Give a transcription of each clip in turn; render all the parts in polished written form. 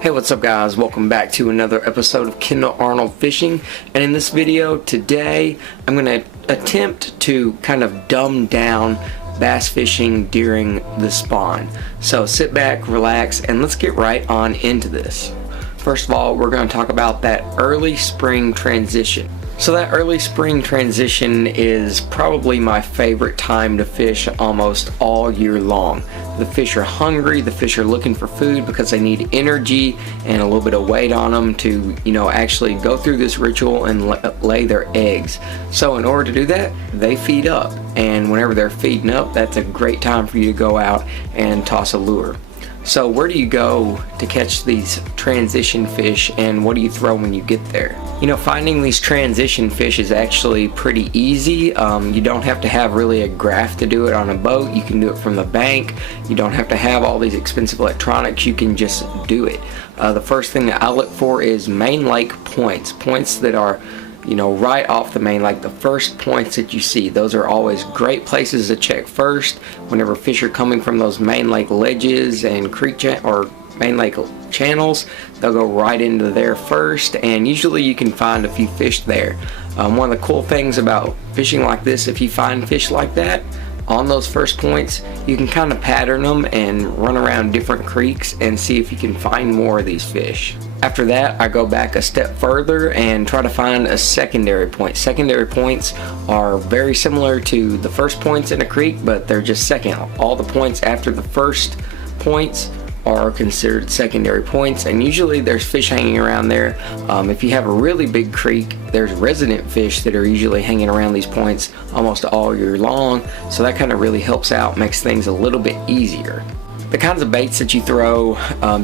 Hey, what's up guys? Welcome back to another episode of Kendall Arnold Fishing, and in this video today I'm going to attempt to kind of dumb down bass fishing during the spawn. So sit back, relax, and let's get right on into this. First of all, we're going to talk about that early spring transition. So that early spring transition is probably my favorite time to fish almost all year long. The fish are hungry, the fish are looking for food because they need energy and a little bit of weight on them to, actually go through this ritual and lay their eggs. So in order to do that, they feed up. And whenever they're feeding up, that's a great time for you to go out and toss a lure. So where do you go to catch these transition fish, and what do you throw when you get there? Finding these transition fish is actually pretty easy. You don't have to have really a graph to do it on a boat. You can do it from the bank. You don't have to have all these expensive electronics. You can just do it. The first thing that I look for is main lake points that are right off the main, like the first points that you see. Those are always great places to check first whenever fish are coming from those main lake ledges and creek or main lake channels. They'll go right into there first, and usually you can find a few fish there. One of the cool things about fishing like this, if you find fish like that on those first points, you can kind of pattern them and run around different creeks and see if you can find more of these fish. After that, I go back a step further and try to find a secondary point. Secondary points are very similar to the first points in a creek, but they're just second. All the points after the first points are considered secondary points, and usually there's fish hanging around there. If you have a really big creek, there's resident fish that are usually hanging around these points almost all year long, so that kind of really helps out, makes things a little bit easier. The kinds of baits that you throw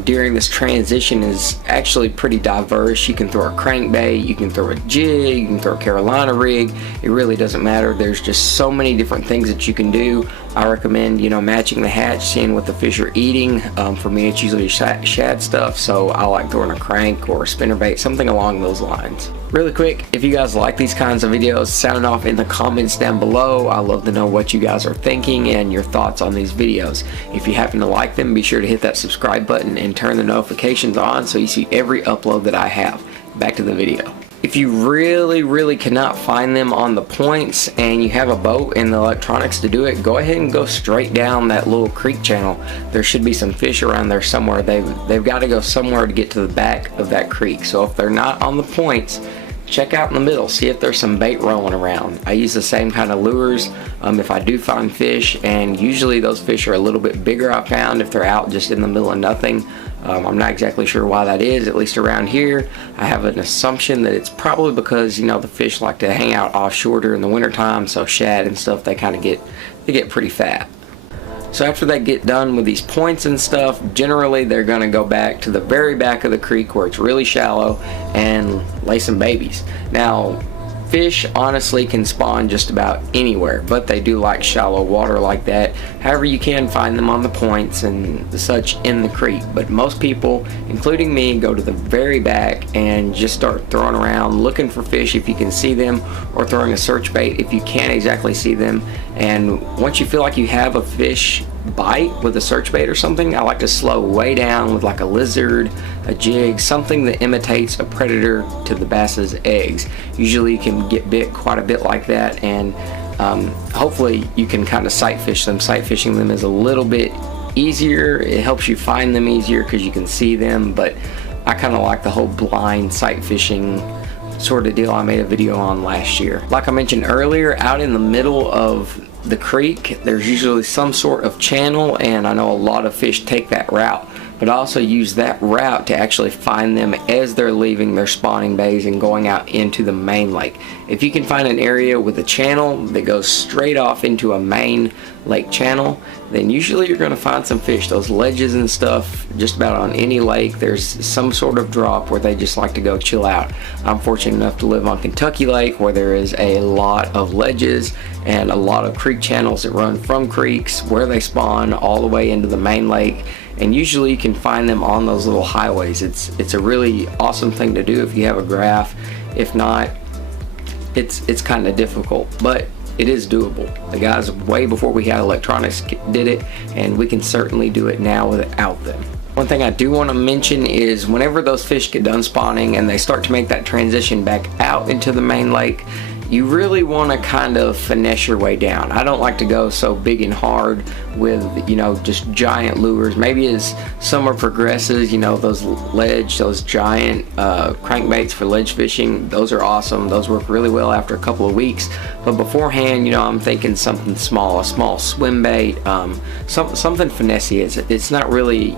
during this transition is actually pretty diverse. You can throw a crankbait, you can throw a jig, you can throw a Carolina rig. It really doesn't matter. There's just so many different things that you can do. I recommend, matching the hatch, seeing what the fish are eating. For me, it's usually shad stuff, so I like throwing a crank or a spinnerbait, something along those lines. Really quick, if you guys like these kinds of videos, sound off in the comments down below. I love to know what you guys are thinking and your thoughts on these videos. If you happen to like them, be sure to hit that subscribe button and turn the notifications on so you see every upload that I have. Back to the video. If you really cannot find them on the points and you have a boat and the electronics to do it, go ahead and go straight down that little creek channel. There should be some fish around there somewhere. They've got to go somewhere to get to the back of that creek. So if they're not on the points, check out in the middle, see if there's some bait rolling around. I use the same kind of lures if I do find fish, and usually those fish are a little bit bigger, I found, if they're out just in the middle of nothing. I'm not exactly sure why that is, at least around here. I have an assumption that it's probably because the fish like to hang out offshore during the winter time, so shad and stuff, they kind of get pretty fat. So after they get done with these points and stuff, generally they're going to go back to the very back of the creek where it's really shallow and lay some babies. Now, fish honestly can spawn just about anywhere, but they do like shallow water like that. However, you can find them on the points and such in the creek, but most people, including me, go to the very back and just start throwing around looking for fish if you can see them, or throwing a search bait if you can't exactly see them. And once you feel like you have a fish bite with a search bait or something, I like to slow way down with like a lizard, a jig, something that imitates a predator to the bass's eggs. Usually you can get bit quite a bit like that, and hopefully you can kind of sight fish them. Sight fishing them is a little bit easier. It helps you find them easier because you can see them, but I kind of like the whole blind sight fishing sort of deal I made a video on last year. Like I mentioned earlier, out in the middle of the creek, there's usually some sort of channel, and I know a lot of fish take that route, but I also use that route to actually find them as they're leaving their spawning bays and going out into the main lake. If you can find an area with a channel that goes straight off into a main lake channel, then usually you're going to find some fish. Those ledges and stuff, just about on any lake, there's some sort of drop where they just like to go chill out. I'm fortunate enough to live on Kentucky Lake, where there is a lot of ledges and a lot of creek channels that run from creeks where they spawn all the way into the main lake. And usually you can find them on those little highways. It's a really awesome thing to do if you have a graph. If not, it's kind of difficult, but it is doable. The guys way before we had electronics did it, and we can certainly do it now without them. One thing I do want to mention is whenever those fish get done spawning and they start to make that transition back out into the main lake, you really want to kind of finesse your way down. I don't like to go so big and hard with, just giant lures. Maybe as summer progresses, those giant crankbaits for ledge fishing, those are awesome. Those work really well after a couple of weeks. But beforehand, I'm thinking something small, a small swim bait, something finessey. It's not really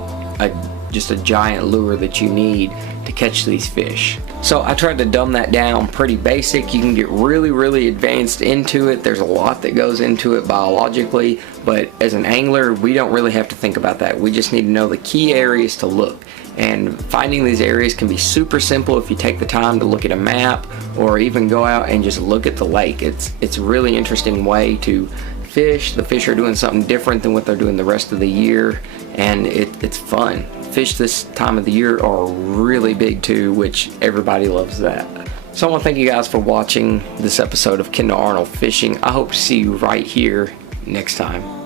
just a giant lure that you need to catch these fish. So I tried to dumb that down pretty basic. You can get really advanced into it. There's a lot that goes into it biologically, but as an angler, we don't really have to think about that. We just need to know the key areas to look. And finding these areas can be super simple if you take the time to look at a map or even go out and just look at the lake. It's a really interesting way to fish. The fish are doing something different than what they're doing the rest of the year, and it's fun. Fish this time of the year are really big too, which everybody loves that. So I want to thank you guys for watching this episode of Kendall Arnold Fishing. I hope to see you right here next time.